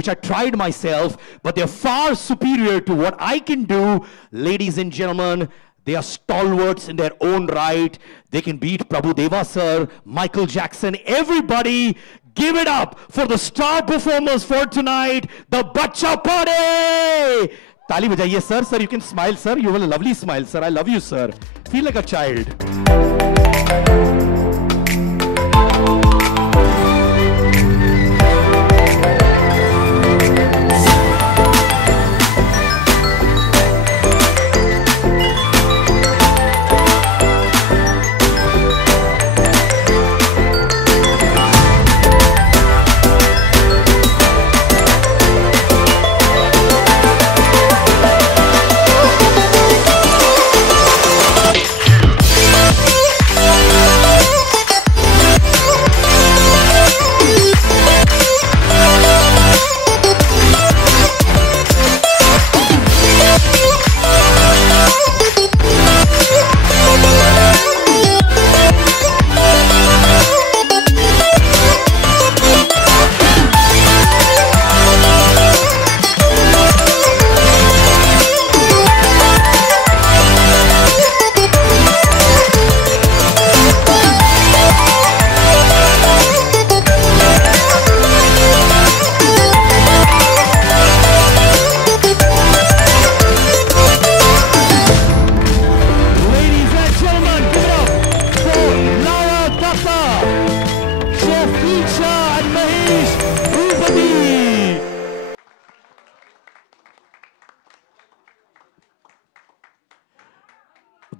which I tried myself, but they're far superior to what I can do. Ladies and gentlemen, they are stalwarts in their own right. They can beat Prabhu Deva sir, Michael Jackson, everybody. Give it up for the star performers for tonight, the Bacha Party! Tali bajaiye, sir. Sir, you can smile, sir. You have a lovely smile, sir. I love you, sir. Feel like a child.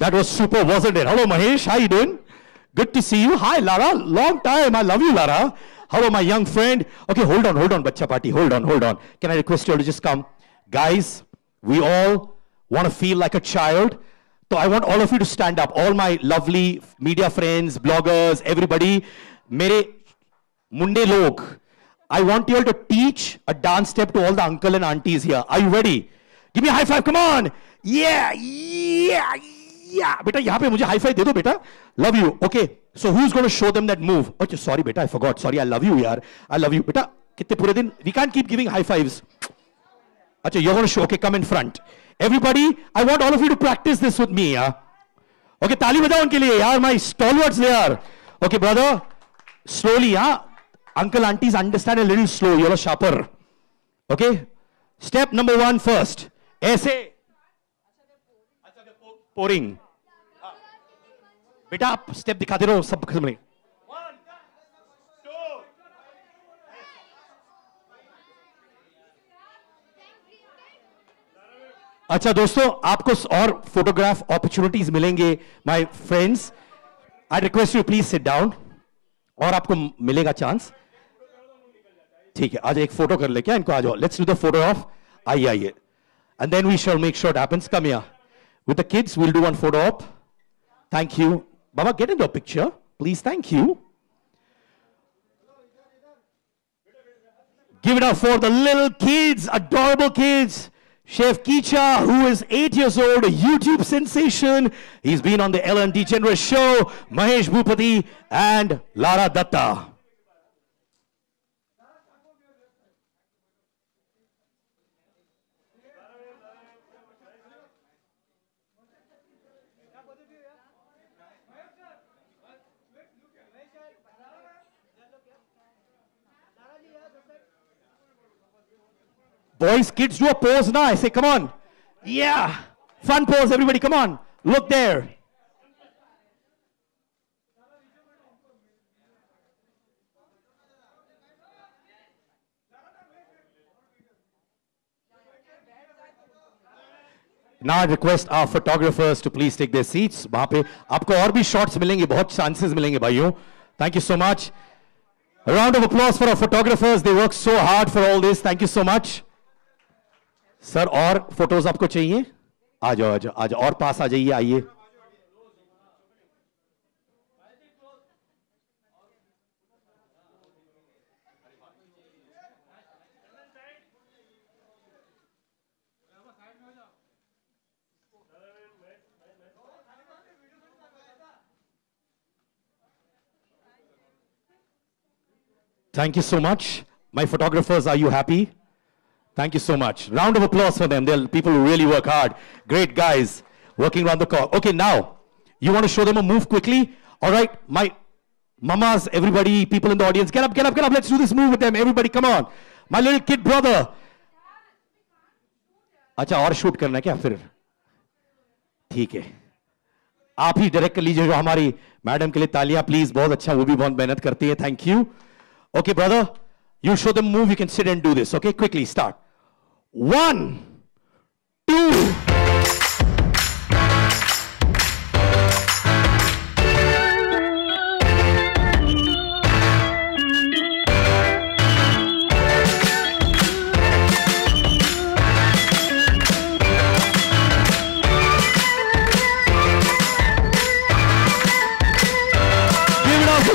That was super, wasn't it? Hello, Mahesh. How you doing? Good to see you. Hi, Lara. Long time. I love you, Lara. Hello, my young friend. Okay, hold on, Bacha Party. Hold on. Can I request you all to just come? Guys, we all want to feel like a child. So I want all of you to stand up. All my lovely media friends, bloggers, everybody. Mere munde log. I want you all to teach a dance step to all the uncle and aunties here. Are you ready? Give me a high five. Come on. Yeah. Beta, yahan pe mujhe high five de do, beta. Love you. Okay. So who's going to show them that move? Okay, sorry, beta. I forgot. Sorry. I love you, yaar. I love you. Beta, kitne pure din? We can't keep giving high fives. Acha, you're going to show. Okay, come in front. Everybody, I want all of you to practice this with me, yeah? Okay, tali bajao unke liye, yaar. My stalwarts there. Okay, brother. Slowly, yeah? Uncle, aunties, understand a little slow. You're a sharper. Okay? Step number 1 first. Aise. Pouring. बेटा आप step दिखाते रहो सब में. 1, 2. अच्छा दोस्तों, आपको और फोटोग्राफ अपॉर्चुनिटीज मिलेंगे. My friends, I request you please sit down. और आपको मिलेगा चांस. ठीक है, आज एक फोटो कर ले क्या इनको. आ जाओ, let's do the photo off. आइए and then we shall make sure it happens. Come here. With the kids, we'll do one photo op. Thank you. Baba, get into a picture. Please, thank you. Give it up for the little kids, adorable kids. Chef Kicha, who is 8 years old, a YouTube sensation. He's been on the Ellen DeGeneres show. Mahesh Bhupati and Lara Datta. Boys, kids, do a pose now. I say, come on. Yeah. Fun pose, everybody. Come on. Look there. Now I request our photographers to please take their seats. वहाँ पे आपको और भी shots मिलेंगे, बहुत chances मिलेंगे भाइयों. Thank you so much. A round of applause for our photographers. They work so hard for all this. Thank you so much. Sir और फोटोज आपको चाहिए? आ जाओ और पास आ जाइए. आइए. Thank you so much. My photographers, are you happy? Thank you so much. Round of applause for them. They're people who really work hard. Great guys working around the clock. Okay, now, you want to show them a move quickly? All right, my mamas, everybody, people in the audience, get up, get up, get up. Let's do this move with them. Everybody, come on. My little kid brother. अच्छा और shoot करना है क्या फिर? ठीक है. आप ही direct कर लीजिए जो हमारी मैडम के लिए तालियां प्लीज. बहुत अच्छा, वो भी बहुत मेहनत करती है. Thank you. Okay brother, you show them move, you can sit and do this. Okay, quickly start. 1, 2.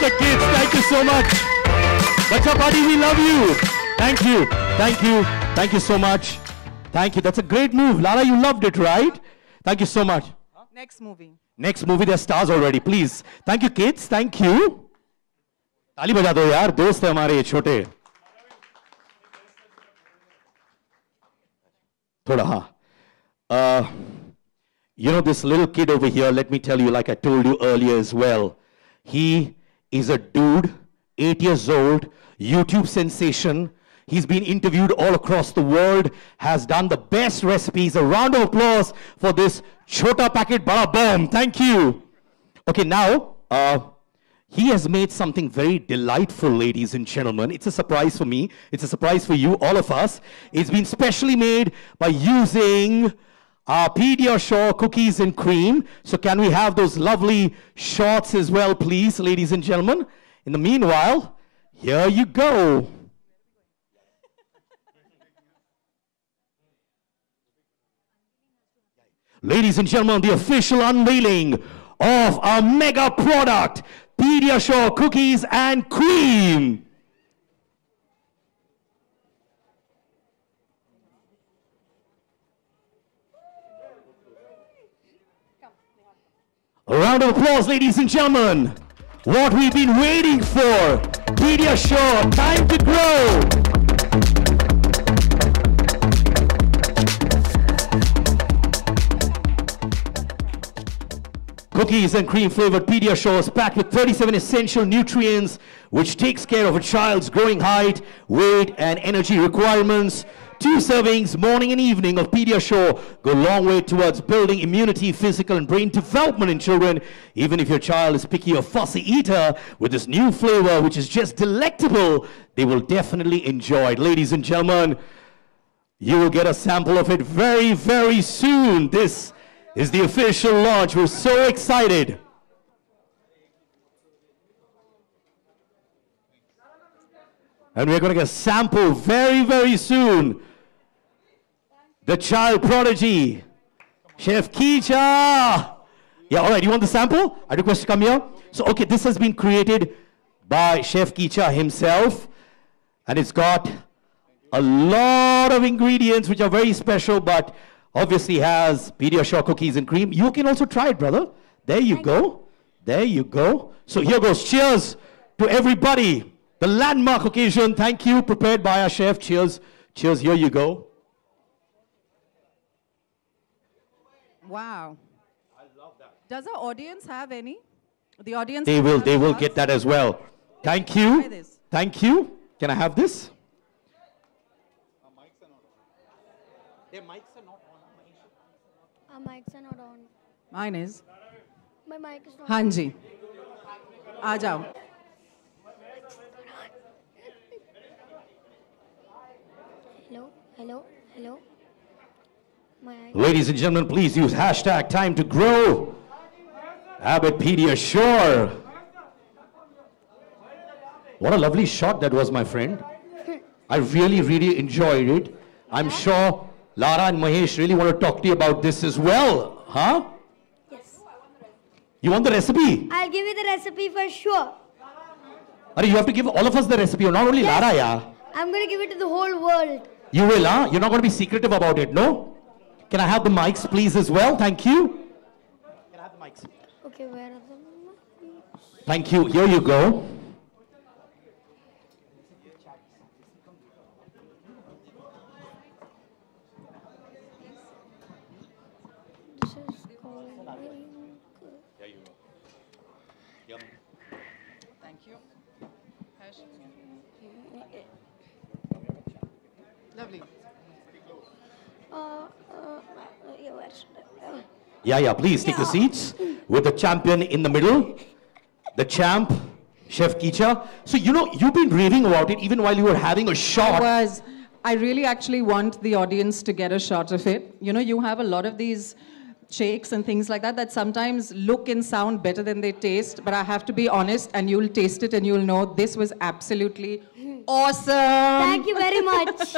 The kids, thank you so much. Bacha Party, we love you. Thank you, thank you, thank you so much. Thank you. That's a great move. Lara, you loved it, right? Thank you so much. Next movie. Next movie, they're stars already. Please. Thank you, kids. Thank you. ताली बजा दो यार, दोस्त है हमारे ये छोटे. थोड़ा हाँ. You know this little kid over here, let me tell you, like I told you earlier as well, he is a dude, 8 years old, YouTube sensation. He's been interviewed all across the world, has done the best recipes. A round of applause for this Chota Packet Bada Bam. Thank you. Okay, now, he has made something very delightful, ladies and gentlemen. It's a surprise for me. It's a surprise for you, all of us. It's been specially made by using Pediasure cookies and cream. So can we have those lovely shots as well, please, ladies and gentlemen? In the meanwhile, here you go. Ladies and gentlemen, the official unveiling of our mega product, Pediasure cookies and cream. A round of applause, ladies and gentlemen. What we've been waiting for. Pediasure, time to grow. Cookies and cream flavored Pediasure is packed with 37 essential nutrients, which takes care of a child's growing height, weight, and energy requirements. 2 servings, morning and evening, of Pediasure go a long way towards building immunity, physical and brain development in children. Even if your child is picky or fussy eater, with this new flavor, which is just delectable, they will definitely enjoy it. Ladies and gentlemen, you will get a sample of it very, very soon. This is the official launch. We're so excited. And we're going to get a sample very, very soon. The child prodigy, Chef Kicha. Yeah, all right, you want the sample? I request you to come here. So, okay, this has been created by Chef Kicha himself. And it's got a lot of ingredients which are very special, but obviously has Pediasure cookies and cream. You can also try it, brother. There you go. There you go. So here goes. Cheers to everybody. The landmark occasion, thank you, prepared by our chef. Cheers. Cheers, here you go. Wow. I love that. Does our audience have any? The audience? They will get that as well. Thank you. Try this. Thank you. Can I have this? Their mics are not on. Our mics are not on. Mine is. My mic is not हाँ जी. आ जाओ. Hello, hello, hello. Ladies and gentlemen, please use hashtag time to grow. Abbott Pediasure. What a lovely shot that was, my friend. I really, really enjoyed it. I'm sure Lara and Mahesh really want to talk to you about this as well, huh? Yes. You want the recipe? I'll give you the recipe for sure. You have to give all of us the recipe, or not only Yes. Lara, yeah. I'm going to give it to the whole world. You will, huh? You're not going to be secretive about it, no? Can I have the mics, please, as well? Thank you. Can I have the mics? Okay, where are the mics? Thank you. Here you go. Lovely. Yeah, where should I- Yeah, please take your seats with the champion in the middle, the champ, Chef Kicha. So, you know, you've been raving about it even while you were having a shot. I really actually want the audience to get a shot of it. You know, you have a lot of these shakes and things like that that sometimes look and sound better than they taste, but I have to be honest, and you'll taste it and you'll know this was absolutely awesome. Thank you very much.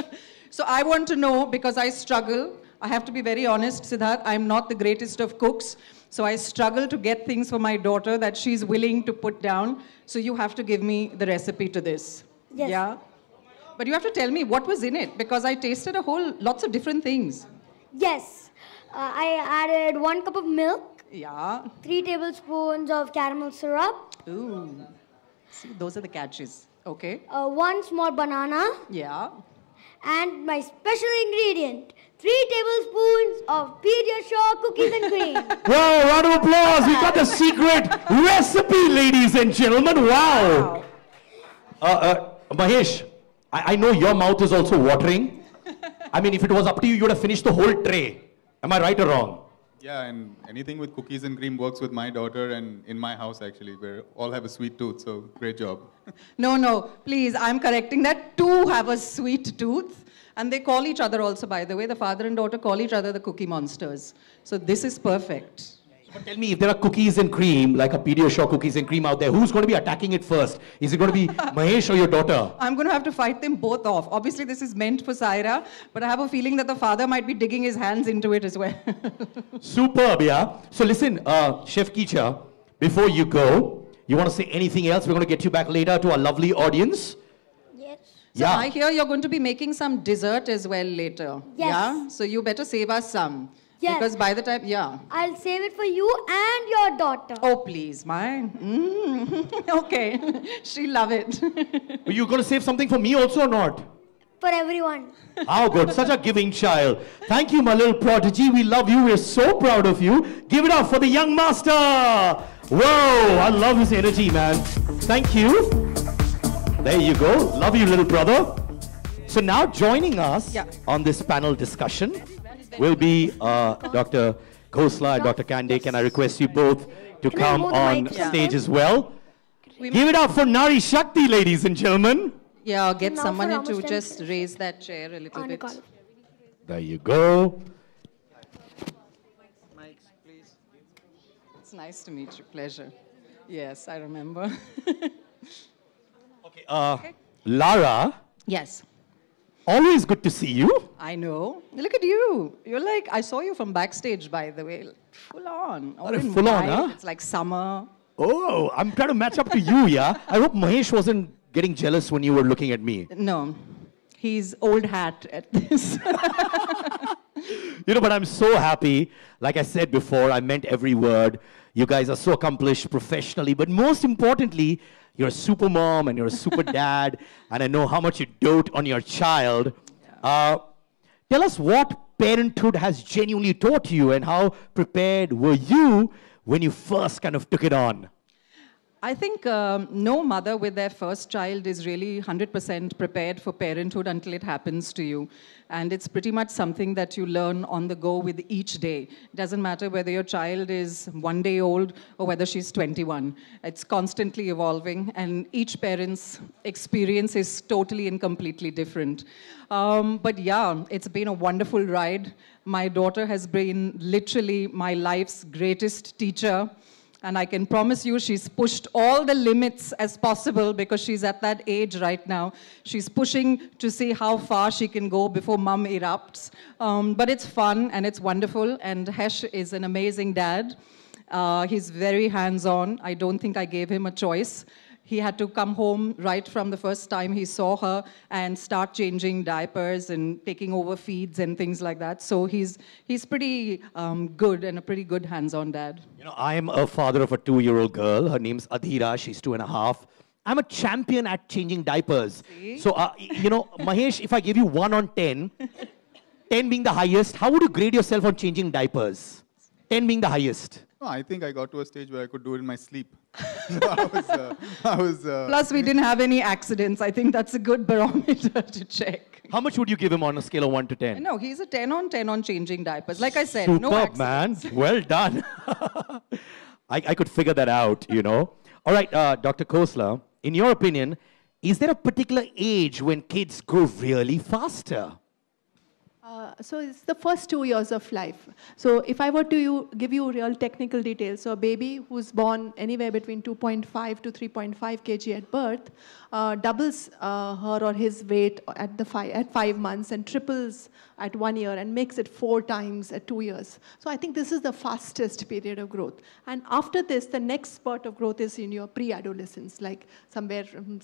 So I want to know, because I struggle, I have to be very honest, Siddharth, I'm not the greatest of cooks, so I struggle to get things for my daughter that she's willing to put down, so you have to give me the recipe to this. Yes. Yeah? But you have to tell me what was in it, because I tasted lots of different things. Yes. I added 1 cup of milk, Yeah. 3 tablespoons of caramel syrup, Ooh. See, those are the catches. Okay. 1 small banana, Yeah. and my special ingredient, 3 tablespoons of Pediasure cookies and cream. Wow, round of applause. We got the secret recipe, ladies and gentlemen. Wow. Mahesh, I know your mouth is also watering. I mean, if it was up to you, you would have finished the whole tray. Am I right or wrong? Yeah, and anything with cookies and cream works with my daughter and in my house actually. We all have a sweet tooth, so great job. No, please, I'm correcting that. 2 have a sweet tooth. And they call each other also, by the way. The father and daughter call each other the cookie monsters. So this is perfect. But tell me, if there are cookies and cream, like a Pediasure cookies and cream out there, who's going to be attacking it first? Is it going to be Mahesh or your daughter? I'm going to have to fight them both off. Obviously, this is meant for Saira, but I have a feeling that the father might be digging his hands into it as well. Superb, yeah. So listen, Chef Kicha, before you go, you want to say anything else? We're going to get you back later to our lovely audience. Yes. So Yeah. I hear you're going to be making some dessert as well later. Yes. Yeah? So you better save us some. Yes. Because by the time, yeah. I'll save it for you and your daughter. Oh, please, my. Okay. She'll love it. Are you going to save something for me also or not? For everyone. How good. Such a giving child. Thank you, my little prodigy. We love you. We're so proud of you. Give it up for the young master. Whoa, I love his energy, man. Thank you. There you go. Love you, little brother. So now joining us Yeah. on this panel discussion will be Dr. Khosla and Dr. Kande. Can I request you both to Can I come hold the on mic? stage as well? Give it up for Nari Shakti, ladies and gentlemen. Yeah, get Now someone for to almost just 10 raise that chair a little bit. Nicole. There you go. It's nice to meet you. Pleasure. Yes, I remember. Lara, Yes, always good to see you. I know. Look at you. You're like, I saw you from backstage, by the way. Full on. All in full on, white. huh? It's like summer. Oh, I'm trying to match up to you, yeah? I hope Mahesh wasn't getting jealous when you were looking at me. No, he's old hat at this. You know, but I'm so happy. Like I said before, I meant every word. You guys are so accomplished professionally, but most importantly, you're a super mom and you're a super dad, and I know how much you dote on your child. Tell us what parenthood has genuinely taught you, and how prepared were you when you first kind of took it on? I think no mother with their first child is really 100% prepared for parenthood until it happens to you. And it's pretty much something that you learn on the go with each day. It doesn't matter whether your child is 1 day old or whether she's 21. It's constantly evolving, and each parent's experience is totally and completely different. But yeah, it's been a wonderful ride. My daughter has been literally my life's greatest teacher. And I can promise you she's pushed all the limits as possible, because she's at that age right now. She's pushing to see how far she can go before mom erupts. But it's fun and it's wonderful. And Hesh is an amazing dad. He's very hands-on. I don't think I gave him a choice. He had to come home right from the first time he saw her and start changing diapers and taking over feeds and things like that. So he's pretty good and a pretty good hands-on dad. You know, I am a father of a 2-year-old girl. Her name's Adhira. She's 2.5. I'm a champion at changing diapers. See? So, you know, Mahesh, if I give you 1 on 10, 10 being the highest, how would you grade yourself on changing diapers? 10 being the highest. No, I think I got to a stage where I could do it in my sleep. So I was Plus, we didn't have any accidents. I think that's a good barometer to check. How much would you give him on a scale of 1 to 10? No, he's a 10 on 10 on changing diapers. Like I said, Superb, no accidents. man. Well done. I could figure that out, you know. All right, Dr. Khosla, in your opinion, is there a particular age when kids grow really faster? So it's the first 2 years of life. So if I were to give you real technical details, so a baby who's born anywhere between 2.5 to 3.5 kg at birth doubles her or his weight at 5 months and triples at 1 year and makes it 4 times at 2 years. So I think this is the fastest period of growth. And after this, the next spurt of growth is in your pre-adolescence, like somewhere from